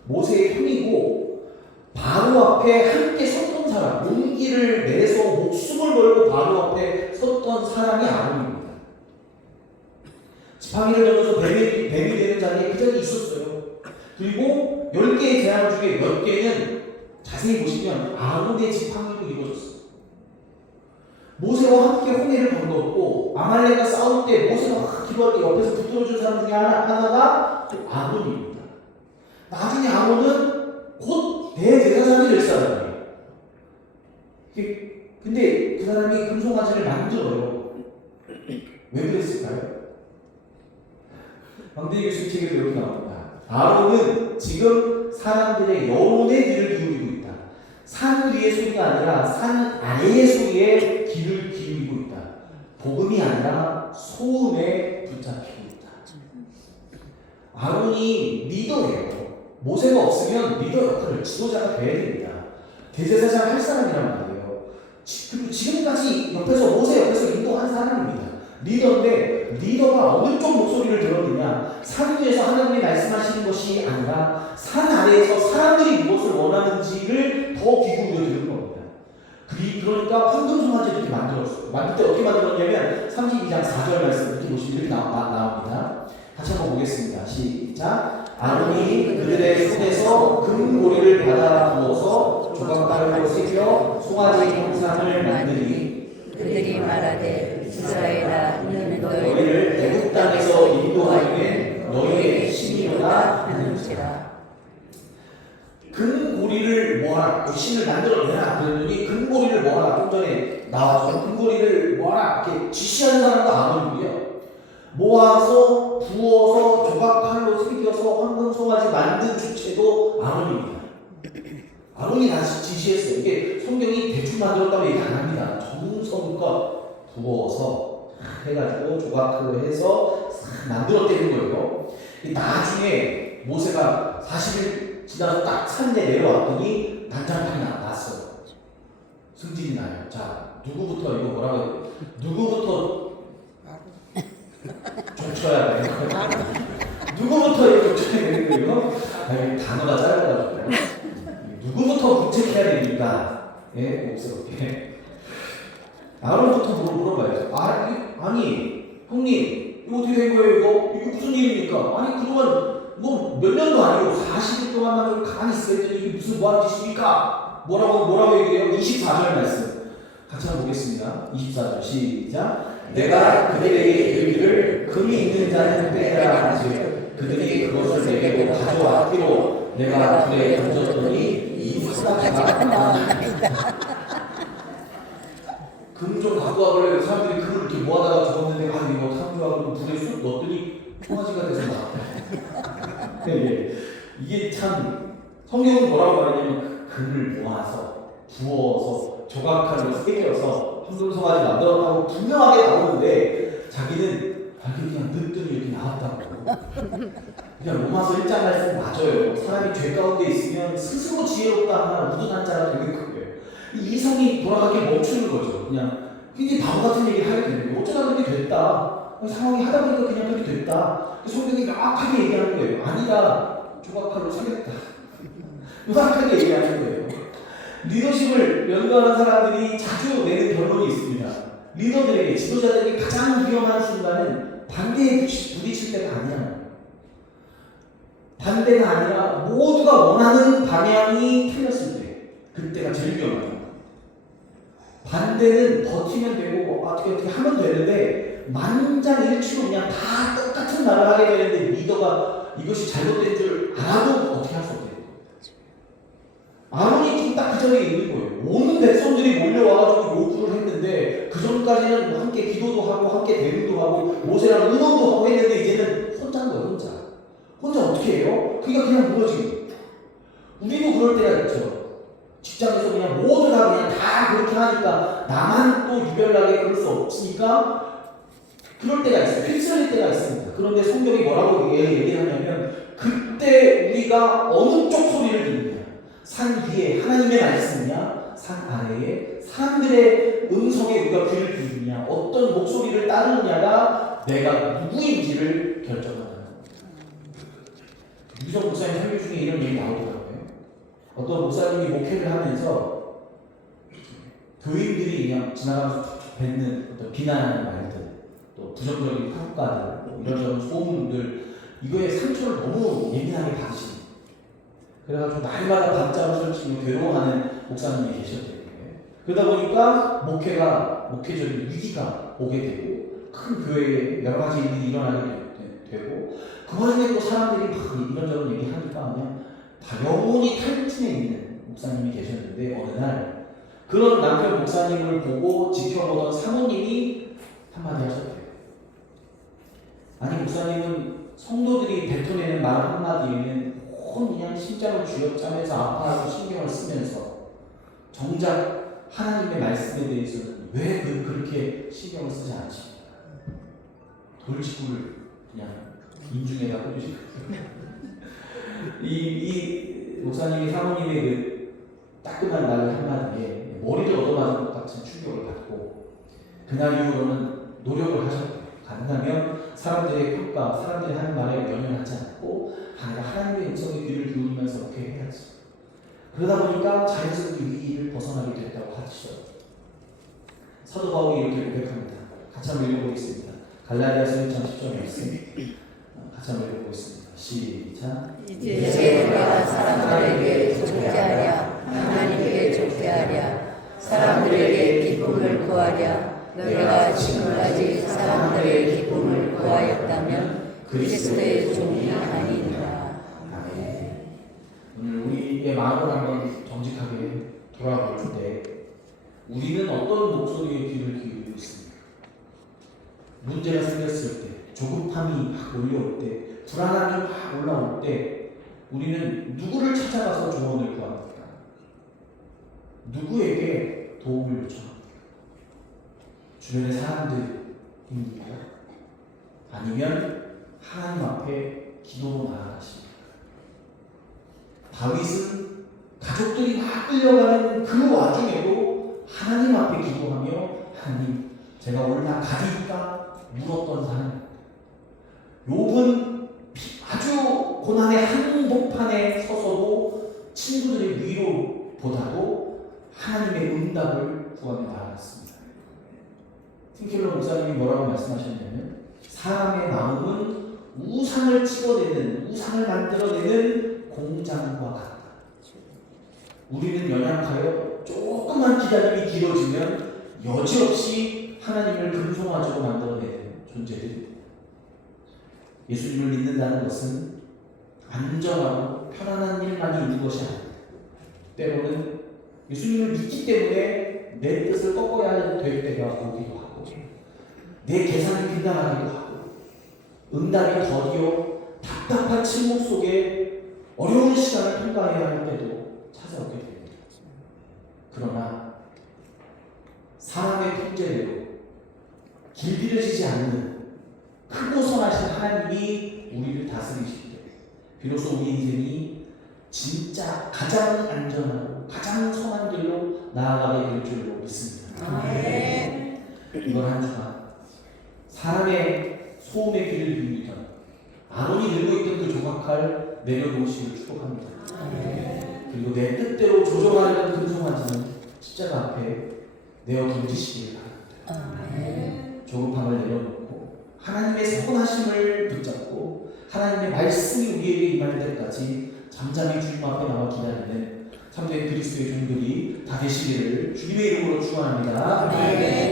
모세의 형이고 바로 앞에 함께 섰던 사람, 용기를 내서 목숨을 걸고 바로 앞에 섰던 사람이 아론입니다. 지팡이를 던져서 뱀이 되는 자리에 그 자리에 있었어요. 그리고 10개의 재앙 중에 몇 개는 자세히 보시면 아론의 지팡이로 이루어졌어요. 모세와 함께 홍해를 건넜고 아말렉과 싸울 때 모세가 확 기도할 때 옆에서 붙들어준 사람 중에 하나가 아론입니다. 나중에 아론은 곧 대제사장이 될 사람이에요. 근데 그 사람이 금송아지를 만들어요. 왜 그랬을까요? 왕대희 교수님 책에도 이렇게 나옵니다. 아론은 지금 사람들의 여론의 귀를 기울이고 있다. 산 위의 소리가 아니라 산 아래의 소리에 귀를 기울이고 있다. 복음이 아니라 소음에 붙잡히고 있다. 아론이 리더예요. 모세가 없으면 리더 역할을 지도자가 돼야 됩니다. 대제사장 할 사람이란 말이에요. 그리고 지금까지 옆에서 모세 옆에서 인도한 사람입니다. 리더인데 리더가 어느 쪽 목소리를 들었느냐, 산 위에서 하나님이 말씀하시는 것이 아니라 산 아래에서 사람들이 무엇을 원하는지를 더 귀 기울여 들은 겁니다. 그러니까 황금송아지 이렇게 만들었어요. 만들 때 어떻게 만들었냐면 32장 4절 말씀 이렇게 보시면 이렇게 나옵니다. 같이 한번 보겠습니다. 시작. 아론이 그들의 손에서 금고리를 받아 부어서 조각가루로 새겨 송아지 형상을 만드니 그들이 말하되 이스라엘아 너는 너희를 애굽 땅에서 인도하기에 너희의 신이로다 하는지라. 금고리를 모아라. 신을 만들어내라. 그랬더니 금고리를 모아라. 좀 전에 나와서 금고리를 모아라. 이렇게 지시하는 사람도 아론이고요. 모아서 부어서 조각칼로 새겨서 황금송아지 만든 주체도 아론입니다. 아론이 다시 지시했어요. 이게 성경이 대충 만들었다고 얘기 안 합니다. 정성껏 부어서 해가지고 조각칼로 해서 만들었다는 거예요. 나중에 모세가 40일 지나서 딱 산에 내려왔더니 난장판이 났어요. 승진이 나요. 자, 누구부터 이거 뭐라고 해요? 누구부터 족쳐야 돼요? 누구부터 이거 족쳐야 되는 거예요? 아니, 단어가 짧아가지고. 누구부터 부책해야 됩니까? 예, 곱스럽게. 아론부터 물어봐야죠. 아니, 형님, 이거 어떻게 된 거예요, 이거? 이게 무슨 일입니까? 아니, 그동안 뭐 몇 년도 아니고 40일 동안만 좀 가만히 있어야지 이게 무슨 뭐하는 짓입니까? 뭐라고 얘기해요? 24절 말씀. 같이 한번 보겠습니다. 24절 시작. 내가 그들에게 이르기를 금이 있는 자는 빼라 하지 그들이 그것을 내게로 가져왔기로 내가 불에 던졌더니 이 송아지가 나왔나이다. 금 좀 갖고 와볼래? 사람들이 금을 이렇게 모아다가 적었는데 아 이거 탐구하고 불에 쑥 넣었더니 송아지가 돼서 나왔다. 네, 이게 참 성경은 뭐라고 말하냐면 금을 모아서 부어서 조각칼로 새겨서 황금송아지 만들었다고 분명하게 나오는데 자기는 그냥 늦더니 이렇게 나왔다고. 그냥 로마서 1장 말씀 맞아요. 사람이 죄 가운데 있으면 스스로 지혜롭다 하나 우둔한 자가 되는 거예요. 이성이 돌아가게 멈추는 거죠. 그냥 굉장히 바보 같은 얘기를 하게 되는 거예요. 어쩌다 그렇게 됐다. 상황이 하다 보니까 그냥 그렇게 됐다. 성경이 명확하게 얘기하는 거예요. 아니다. 조각칼로 새겼다. 명확하게 얘기하는 거예요. 리더십을 연구하는 사람들이 자주 내는 결론이 있습니다. 리더들에게, 지도자들에게 가장 위험한 순간은 반대에 부딪힐 때가 아니야. 반대가 아니라 모두가 원하는 방향이 틀렸을 때, 그때가 제일 위험합니다. 반대는 버티면 되고 어떻게 하면 되는데 만장일치로 그냥 다 똑같은 말을 하게 되는데 리더가 이것이 잘못된 줄 알아도 어떻게 할 수 없대요. 아론이 지금 딱 그 전에 있는 거예요. 온 백성들이 몰려와가지고 요구를 했는데 그 전까지는 함께 기도도 하고 함께 대응도 하고 모세랑 의논도 하고 했는데 이제는 혼자인 거예요. 혼자 어떻게 해요? 그냥 무너지는 거예요. 우리도 그럴 때가 있죠. 직장에서 그냥 모두 다 그렇게 하니까 나만 또 유별나게 그럴 수 없으니까 그럴 때가 있어요. 휩쓸릴 때가 있습니다. 그런데 성경이 뭐라고 얘기하냐면 그때 우리가 어느 쪽 소리를 듣느냐, 산 위에 하나님의 말씀이냐, 산 아래에 사람들의 음성에 우리가 귀를 기울이냐, 어떤 목소리를 따르느냐가 내가 누구인지를 결정한다. 유성 목사님 설교 중에 이런 얘기 나오더라고요. 어떤 목사님이 목회를 하면서 교인들이 그냥 지나가면서 뱉는 어떤 비난하는 말들, 또 부정적인 평가들, 뭐 이런저런 소문들, 이거에 상처를 너무 예민하게 받으시는 거예요. 그래가지고 날마다 밤잠을 설치고 괴로워하는 목사님이 계셨대요. 그러다 보니까 목회적인 위기가 오게 되고 큰 교회에 여러 가지 일이 일어나게 되고 그 와중에 또 사람들이 막 이런저런 얘기하니까 그냥 다 영혼이 탈진해 있는 목사님이 계셨는데 어느 날 그런 남편 목사님을 보고 지켜보던 사모님이 한마디 하셨대요. 아니 목사님은 성도들이 뱉어내는 말 한마디에는 온 그냥 심장을 쥐어짜면서 아파하고 신경을 쓰면서 정작 하나님의 말씀에 대해서는 왜 그렇게 신경을 쓰지 않으십니까? 돌직구를 그냥 인중에다 꽂으시고 이 목사님이 사모님의 그 따끔한 말 한마디에 머리를 얻어맞은 것 같은 충격을 받고 그날 이후로는 노력을 하셨대요. 가능하면 사람들의 평가, 사람들이 하는 말에 연연하지 않고 하나님의 음성에 귀를 기울이면서 이렇게 해야지. 그러다 보니까 자연스럽게 위기를 벗어나게 됐다고 하시죠. 사도 바울이 이렇게 고백합니다. 같이 한번 읽어보겠습니다. 갈라디아서 1장 10절 말씀 같이 한번 읽어보겠습니다. 시작. 이제 내가 사람들에게 좋게 하랴 하나님께 좋게 하랴 사람들에게 기쁨을 구하랴 내가 지금까지 사람들의 기쁨을 구하였다면 그리스도의 종이 아니니라. 아멘. 오늘 우리의 마음을 한번 정직하게 돌아볼 때 우리는 어떤 목소리에 귀를 기울이고 있습니까? 문제가 생겼을 때, 조급함이 막 몰려올 때, 불안함이 막 올라올 때 우리는 누구를 찾아가서 조언을 구합니까? 누구에게 도움을 요청합니까? 주변의 사람들입니까? 아니면 하나님 앞에 기도로 나아가십니까? 다윗은 가족들이 막 끌려가는 그 와중에도 하나님 앞에 기도하며 하나님 제가 올라가리까 물었던 사람입니다. 욥은 아주 고난의 한복판에 서서도 친구들의 위로보다도 하나님의 응답을 구하며 나아갔습니다. 팀켈러 목사님이 뭐라고 말씀하셨냐면 사람의 마음은 우상을 찍어내는, 우상을 만들어내는 공장과 같다. 우리는 연약하여 조금만 기다림이 길어지면 여지없이 하나님을 근성화적으로 만들어내는 존재들입니다. 예수님을 믿는다는 것은 안전하고 편안한 일만이 있는 것이 아닙니다. 때로는 예수님을 믿기 때문에 내 뜻을 꺾어야 될 때가 오기도 하고 내 계산이 빗나가기도 하고 응답이 더디어 답답한 침묵 속에 어려운 시간을 통과해야 할 때도 찾아오게 됩니다. 그러나 사람의 통제대로 길들여지지 않는 크고 선하신 하나님이 우리를 다스리실 때 비로소 우리 인생이 진짜 가장 안전하고 가장 선한 길로 나아가게 될 줄로 믿습니다. 아멘. 이번 한 주간 사람의 소음에 귀를 기울이던 아론이 들고 있던 그 조각칼 내려놓으시기를 축복합니다. 그리고 내 뜻대로 조종하려는 근성하지는 십자가 앞에 내어 던지시기를 바랍니다. 조급함을 내려놓고 하나님의 선하심을 붙잡고 하나님의 말씀이 우리에게 임할 때까지 잠잠히 주님 앞에 나와 기다리는 참된 그리스도의 종들이 다 되시기를 주님의 이름으로 축원합니다.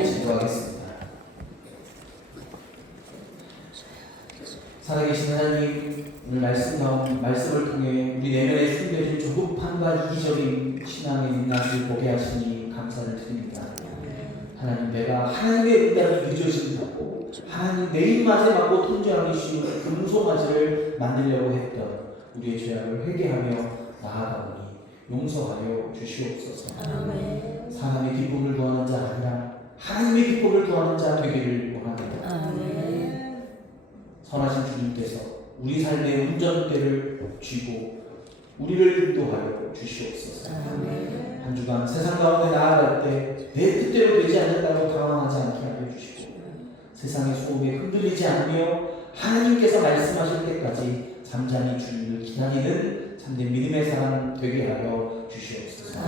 기도하겠습니다. 살아계신 하나님, 오늘 말씀을 통해 우리 내면에 숨겨진 조급함과 이기적인 신앙의 인간을 보게 하시니 감사를 드립니다. 하나님, 내가 하나님의 응답이 늦어진다고 하나님 내 입맛에 맞고 통제하기 쉬운 금송아지를 만들려고 했던 우리의 죄악을 회개하며 나아가오니 용서하여 주시옵소서. 사람의 기쁨을 구하는 자 아니라 하나님의 기쁨을 구하는 자 되기를 원합니다. 선하신 주님께서 우리 삶의 운전대를 쥐고 우리를 인도하여 주시옵소서. 한 주간 세상 가운데 나아갈 때 내 뜻대로 되지 않는다고 당황하지 않게 하여 주시고 세상의 소음에 흔들리지 않으며 하나님께서 말씀하실 때까지 잠잠히 주님을 기다리는 참된 믿음의 사람 되게 하여 주시옵소서.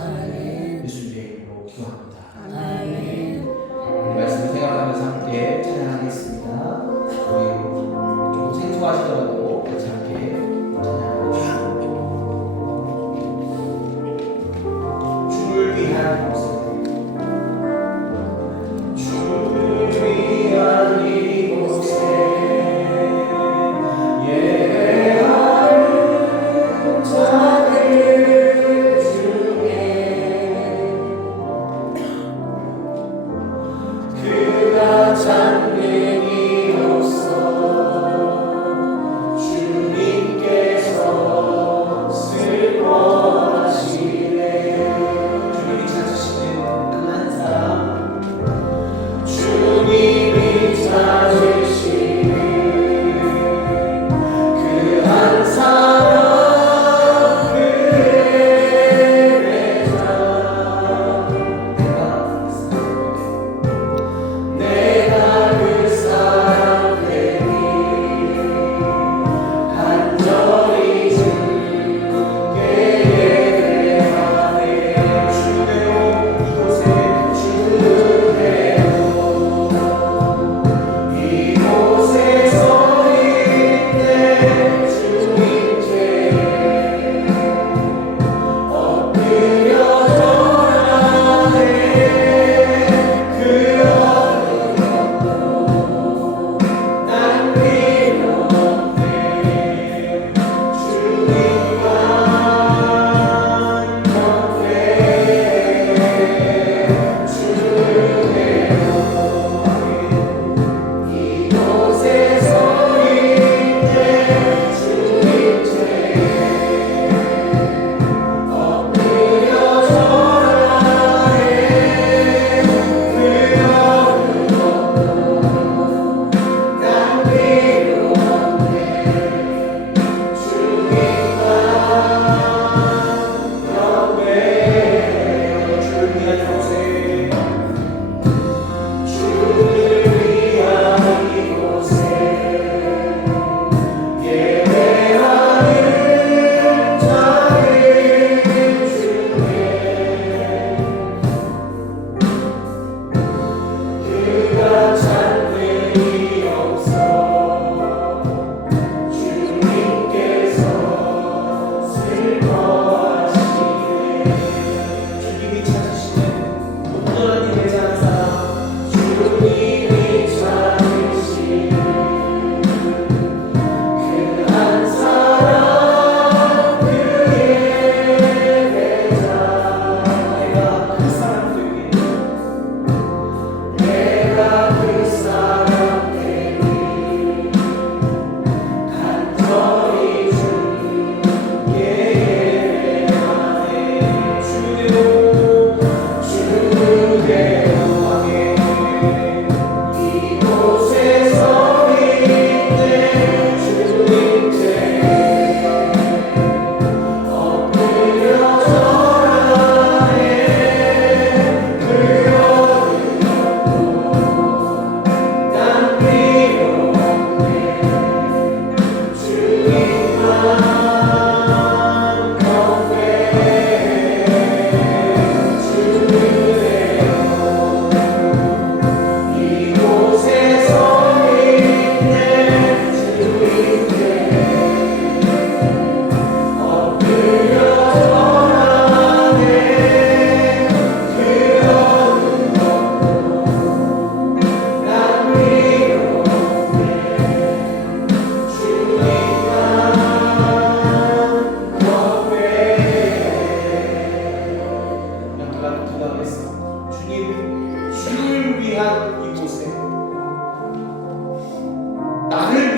예수님의 이름으로 기도합니다. 우리 말씀을 생각하면서 함께 찬양하겠습니다. 우리 좀 생소하시더라도 같이 함께 찬양합니다. 주를 위한 모습, 주를 위한 이곳에 예배하는 자들 중에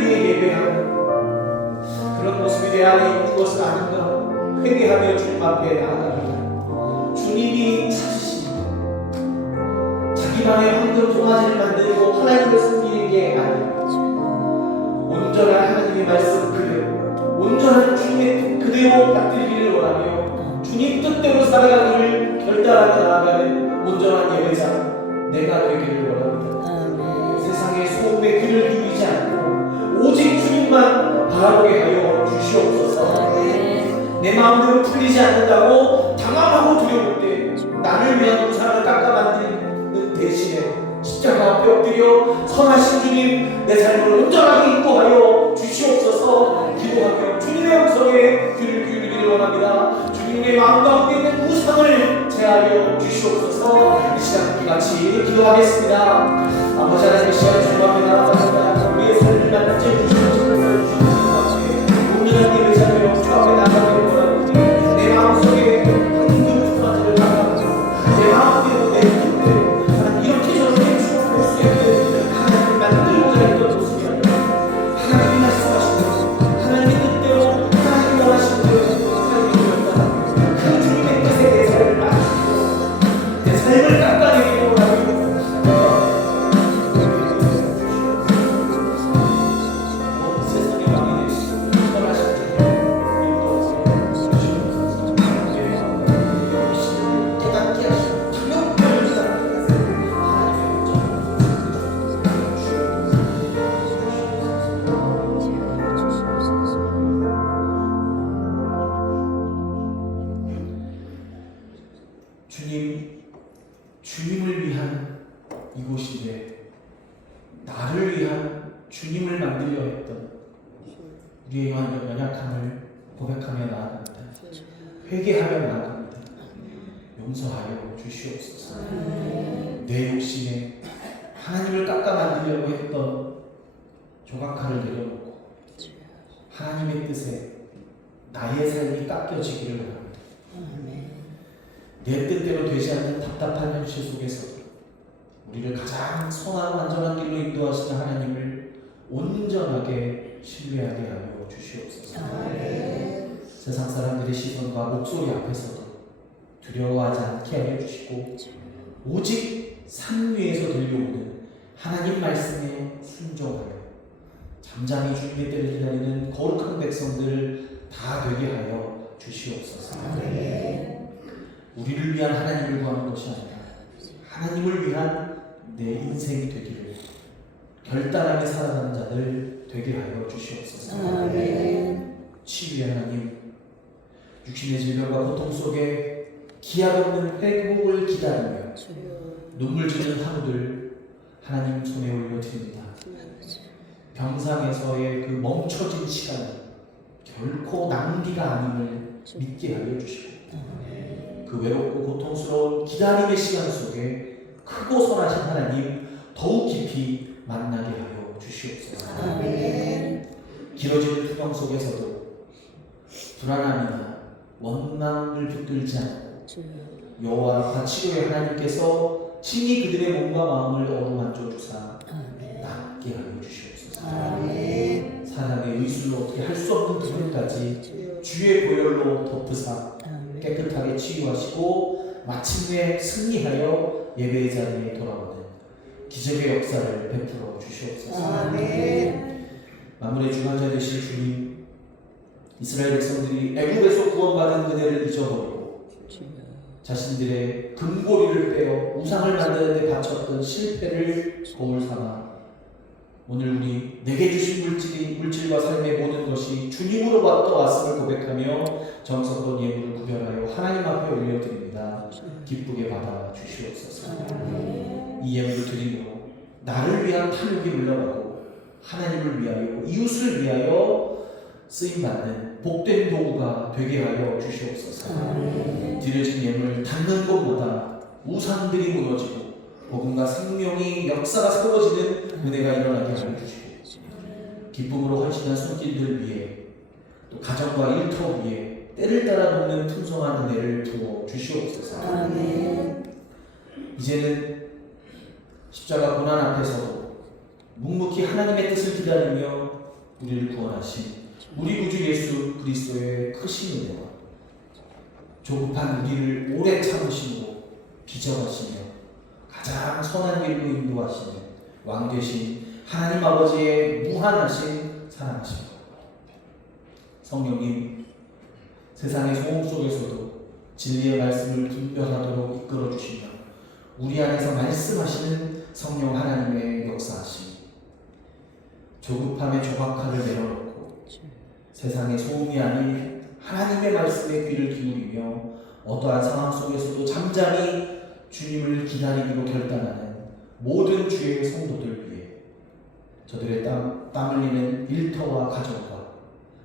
위해 예배하는 그런 모습이 내 안에 있는 것을 아는가 회개하며 주님 앞에 나아갑니다. 주님이 찾으십니다. 자기만의 황금 송아지를 만들고 하나님을 섬기는 게 아니라 온전한 하나님의 말씀 그대로 온전한 주님의 뜻 그대로 받들기를 원하며 주님 뜻대로 살아가기를 결단하며 나아가는 온전한 예배자 내가 되기를 원합니다. 세상의 소음에 귀를 기울이지 않고 오직 주님만 바라보게 하여 주시옵소서. 내 마음대로 풀리지 않는다고 당황하고 두려울 때 나를 위한 우상을 깎아 만드는 대신에 십자가 앞에 엎드려 선하신 주님 내 삶을 온전하게 인도하여 주시옵소서. 기도하며 주님의 음성에 귀를 기울이기를 원합니다. 주님의 마음 가운데 있는 우상을 제하여 주시옵소서. 이 시간 우리 같이 기도하겠습니다. 아버지 하나님, 이 시간 주님 앞에 나아갑니다. 우리의 삶을 만져 주시옵소서. 온전한 예배 자녀여 주 앞에 나아가기를 원합니다. 내 마음속에 황금 송아지를 담아서 내 마음대로 내 뜻대로 하나님 이렇게 저렇게 주옵할 수 있는 하나님을 만들고자 했던 모습이 아니라 하나님이 말씀하신 대로 하나님의 뜻대로 하나님이 원하시는 대로 하나님이 원한다. 그 주님의 뜻에 내 삶을 맞추고 내 삶을 깎아내기로 원하고 세상의 왕이 되시고 선하신 주님 깨닫게 하시고 탐욕을 쌓게 주님을 위한 이곳인데 나를 위한 주님을 만들려 했던 우리의 연약함을 고백하며 나아갑니다. 회개하며 나아갑니다. 용서하여 주시옵소서. 내 욕심에 하나님을 깎아 만들려고 했던 조각칼을 내려놓고 하나님의 뜻에 나의 삶이 깎여지기를 원합니다. 내 뜻대로 되지 않는 답답한 현실 속에서도 우리를 가장 선하고 안전한 길로 인도하시는 하나님을 온전하게 신뢰하게 하여 주시옵소서. 세상 사람들의 시선과 목소리 앞에서도 두려워하지 않게 하여 주시고 오직 산 위에서 들려오는 하나님 말씀에 순종하여 잠잠히 주님의 때를 기다리는 거룩한 백성들 다 되게 하여 주시옵소서. 우리를 위한 하나님을 구하는 것이 아니라 하나님을 위한 내 인생이 되기를 결단하게 살아가는 자들 되게 하여 주시옵소서. 치유의 하나님, 육신의 질병과 고통 속에 기약없는 회복을 기다리며 눈물 지는 하루들 하나님 손에 올려드립니다. 병상에서의 그 멈춰진 시간은 결코 낭비가 아님을 믿게 하여 주시고 그 외롭고 고통스러운 기다림의 시간 속에 크고 선하신 하나님 더욱 깊이 만나게 하여 주시옵소서. 길어지는 투병 속에서도 불안함이나 원망을 붙들지 않고 여호와와 치료의 하나님께서 친히 그들의 몸과 마음을 어루만져 주사 낫게 하여 주시옵소서. 사람의 의술로 어떻게 할 수 없는 부분까지 주의 보혈로 덮으사 깨끗하게 치유하시고 마침내 승리하여 예배의 자리에 돌아오는 기적의 역사를 베풀어 주시옵소서. 만물의 중환자 되신 주님, 이스라엘 백성들이 애굽에서 구원받은 그대를 잊어버리고 자신들의 금고리를 빼어 우상을 만드는 데 바쳤던 실패를 거울 삼아 오늘 우리 내게 주신 물질과 삶의 모든 것이 주님으로부터 왔음을 고백하며 정성스러운 예물을 구별하여 하나님 앞에 올려드립니다. 기쁘게 받아 주시옵소서. 이 예물을 드림으로 나를 위한 탐욕이 물러가고 하나님을 위하여 이웃을 위하여 쓰임받는 복된 도구가 되게 하여 주시옵소서. 드려진 예물 닿는 곳마다 우상들이 무너지고 복음과 생명이 역사가 세워지는 은혜가 일어나게 하여 주시고 기쁨으로 헌신한 손길들 위에 또 가정과 일터 위에 때를 따라 돕는 풍성한 은혜를 부어 주시옵소서. 이제는 십자가 고난 앞에서도 묵묵히 하나님의 뜻을 기다리며 우리를 구원하신 우리 구주 예수 그리스도의 크신 은혜와 조급한 우리를 오래 참으시고 기적하시며 가장 선한 길로 인도하시는 왕 되신 하나님 아버지의 무한하신 사랑하심과 성령님 세상의 소음 속에서도 진리의 말씀을 분별하도록 이끌어 주시며 우리 안에서 말씀하시는 성령 하나님의 역사하심, 조급함의 조각화를 내려놓고 세상의 소음이 아닌 하나님의 말씀에 귀를 기울이며 어떠한 상황 속에서도 잠잠히 주님을 기다리기로 결단하는 모든 주의 성도들 위해 저들의 땀 흘리는 일터와 가정과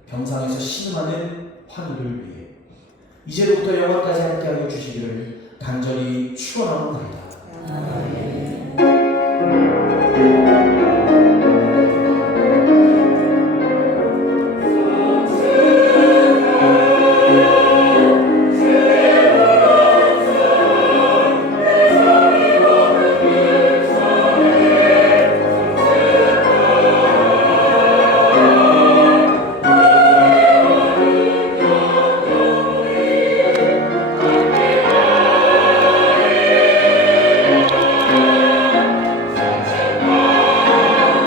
병상에서 신음하는 환우를 위해 이제부터 영원까지 함께하여 주시기를 간절히 축원하옵나이다. 아멘.